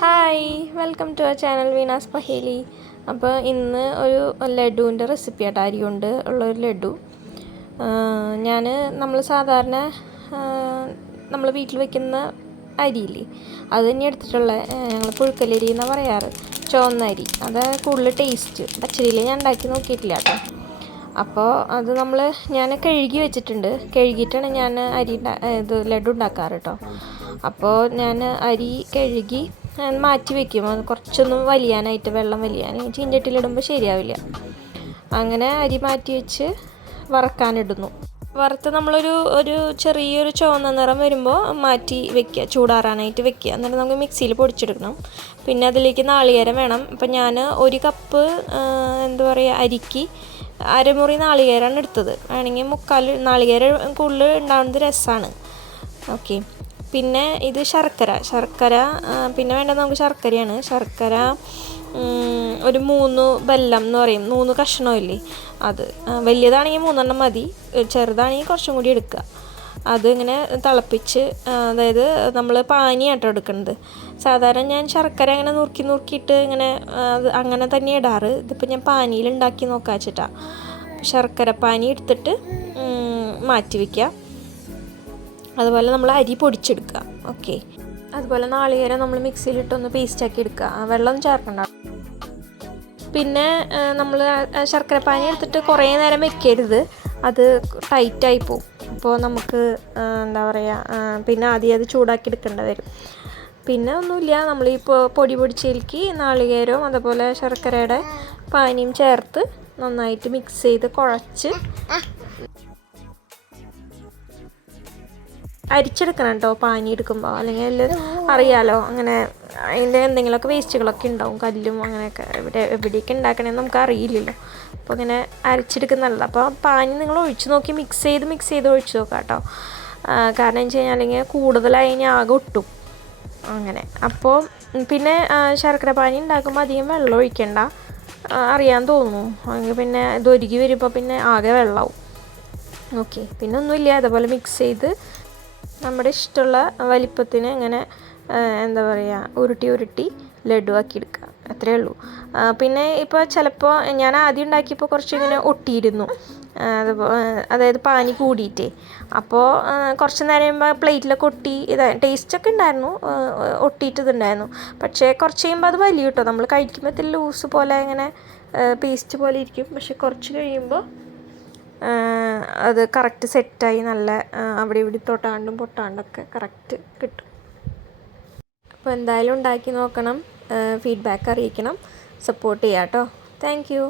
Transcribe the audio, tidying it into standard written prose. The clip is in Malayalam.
Hi welcome to our channel Veena's Paheli. അപ്പോൾ ഇന്ന് ഒരു ലഡുവിൻ്റെ റെസിപ്പി ആയിട്ട് അരി കൊണ്ട് ഉള്ളൊരു ലഡു. നമ്മൾ സാധാരണ നമ്മൾ വീട്ടിൽ വയ്ക്കുന്ന അരിയില്ലേ, അത് തന്നെ എടുത്തിട്ടുള്ള ഞങ്ങൾ പുഴുക്കലരി എന്നാണ് പറയാറ്. ചുവന്ന അരി, അത് കൂടുതൽ ടേസ്റ്റ്. പച്ചരിയിൽ ഞാൻ ഉണ്ടാക്കി നോക്കിയിട്ടില്ല കേട്ടോ. അപ്പോൾ അത് ഞാൻ കഴുകി വെച്ചിട്ടുണ്ട്. കഴുകിയിട്ടാണ് ഞാൻ ലഡു ഉണ്ടാക്കാറ് കേട്ടോ. അപ്പോൾ ഞാൻ അരി കഴുകി മാറ്റി വയ്ക്കും. അത് കുറച്ചൊന്നും വലിയാനായിട്ട്, വെള്ളം വലിയാൻ ചീഞ്ചട്ടിയിലിടുമ്പോൾ ശരിയാവില്ല. അങ്ങനെ അരി മാറ്റി വെച്ച് വറക്കാനിടുന്നു. വറുത്ത് ഒരു ചെറിയൊരു ചുവന്ന നിറം വരുമ്പോൾ മാറ്റി വെക്കുക, ചൂടാറാനായിട്ട് വെക്കുക. എന്നിട്ട് നമുക്ക് മിക്സിയിൽ പൊടിച്ചെടുക്കണം. പിന്നെ അതിലേക്ക് നാളികേരം വേണം. അപ്പം ഞാൻ ഒരു കപ്പ് അരിക്ക് അരമുറി നാളികേരമാണ് എടുത്തത്. വേണമെങ്കിൽ മുക്കാൽ നാളികേരം കൂടുതൽ ഉണ്ടാകുന്നത് രസമാണ്. ഓക്കെ. പിന്നെ ഇത് ശർക്കര പിന്നെ വേണ്ടത് നമുക്ക് ശർക്കരയാണ്. ശർക്കര ഒരു 3 ബെല്ലം എന്ന് പറയും, 3 കഷ്ണമില്ലേ അത്. വലിയതാണെങ്കിൽ 3 മതി, ചെറുതാണെങ്കിൽ കുറച്ചും കൂടി എടുക്കുക. അത് ഇങ്ങനെ തിളപ്പിച്ച്, അതായത് നമ്മൾ പാനിയാട്ടോ എടുക്കുന്നത്. സാധാരണ ഞാൻ ശർക്കര അങ്ങനെ നുറുക്കിയിട്ട് ഇങ്ങനെ അങ്ങനെ തന്നെ ഇടാറ്. ഇതിപ്പോൾ ഞാൻ പാനിയിൽ ഉണ്ടാക്കി നോക്കാൻ വെച്ചിട്ടാണ്. ശർക്കര പാനി എടുത്തിട്ട് മാറ്റി വയ്ക്കുക. അതുപോലെ നമ്മൾ അരി പൊടിച്ചെടുക്കുക. ഓക്കെ. അതുപോലെ നാളികേരം നമ്മൾ മിക്സിയിലിട്ടൊന്ന് പേസ്റ്റാക്കി എടുക്കുക, വെള്ളം ചേർക്കണ്ട. പിന്നെ നമ്മൾ ശർക്കരപ്പാനി എടുത്തിട്ട് കുറേ നേരം വെക്കരുത്, അത് ടൈറ്റായി പോവും. അപ്പോൾ നമുക്ക് പിന്നെ ആദ്യം അത് ചൂടാക്കി എടുക്കേണ്ടി വരും. പിന്നെ ഒന്നുമില്ല, നമ്മൾ ഈ പൊടി പൊടിച്ചതിലേക്ക് നാളികേരവും അതുപോലെ ശർക്കരയുടെ പാനിയും ചേർത്ത് നന്നായിട്ട് മിക്സ് ചെയ്ത് കുഴച്ച് അരിച്ചെടുക്കണം കേട്ടോ പാനി എടുക്കുമ്പോൾ. അല്ലെങ്കിൽ അറിയാലോ, അങ്ങനെ അതിൻ്റെ എന്തെങ്കിലുമൊക്കെ വേസ്റ്റുകളൊക്കെ ഉണ്ടാവും, കല്ലും അങ്ങനെയൊക്കെ. എവിടെയൊക്കെ ഉണ്ടാക്കണമെന്ന് നമുക്ക് അറിയില്ലല്ലോ. അപ്പോൾ ഇങ്ങനെ അരച്ചെടുക്കുന്നതല്ല. അപ്പോൾ പാനി നിങ്ങൾ ഒഴിച്ച് നോക്കി മിക്സ് ചെയ്ത് ഒഴിച്ച് നോക്കാം കേട്ടോ. കാരണം എന്ന് വെച്ച് കഴിഞ്ഞാൽ അല്ലെങ്കിൽ കൂടുതലായി കഴിഞ്ഞാൽ ആകെ ഒട്ടും അങ്ങനെ. അപ്പോൾ പിന്നെ ശർക്കര പാനി ഉണ്ടാക്കുമ്പോൾ അധികം വെള്ളം ഒഴിക്കണ്ട, അറിയാൻ തോന്നുന്നു. അല്ലെങ്കിൽ പിന്നെ ഇത് ഒരുക്കി വരുമ്പോൾ പിന്നെ ആകെ വെള്ളമാവും. ഓക്കെ. പിന്നെ ഒന്നുമില്ല, അതുപോലെ മിക്സ് ചെയ്ത് നമ്മുടെ ഇഷ്ടമുള്ള വലിപ്പത്തിന് ഇങ്ങനെ ഉരുട്ടി ലഡു ആക്കി എടുക്കുക. അത്രയേ ഉള്ളൂ. പിന്നെ ഇപ്പോൾ ചിലപ്പോൾ ഞാൻ ആദ്യം ഉണ്ടാക്കിയപ്പോൾ കുറച്ചിങ്ങനെ ഒട്ടിയിരുന്നു, അതായത് പാനി കൂടിയിട്ടേ. അപ്പോൾ കുറച്ച് നേരം കഴിയുമ്പോൾ പ്ലേറ്റിലൊക്കെ ടേസ്റ്റൊക്കെ ഉണ്ടായിരുന്നു, ഒട്ടിയിട്ടതുണ്ടായിരുന്നു. പക്ഷേ കുറച്ച് കഴിയുമ്പോൾ അത് വലിയ കിട്ടും. നമ്മൾ കഴിക്കുമ്പോൾ ഇത്തിരി ലൂസ് പോലെ ഇങ്ങനെ പേസ്റ്റ് പോലെ ഇരിക്കും. പക്ഷെ കുറച്ച് കഴിയുമ്പോൾ അത് കറക്റ്റ് സെറ്റായി നല്ല അവിടെ ഇവിടെ തൊട്ടാണ്ടും പൊട്ടാണ്ടൊക്കെ കറക്റ്റ് കിട്ടും. അപ്പോൾ എന്തായാലും ഉണ്ടാക്കി നോക്കണം, ഫീഡ്ബാക്ക് അറിയിക്കണം, സപ്പോർട്ട് ചെയ്യാം കേട്ടോ. Thank you.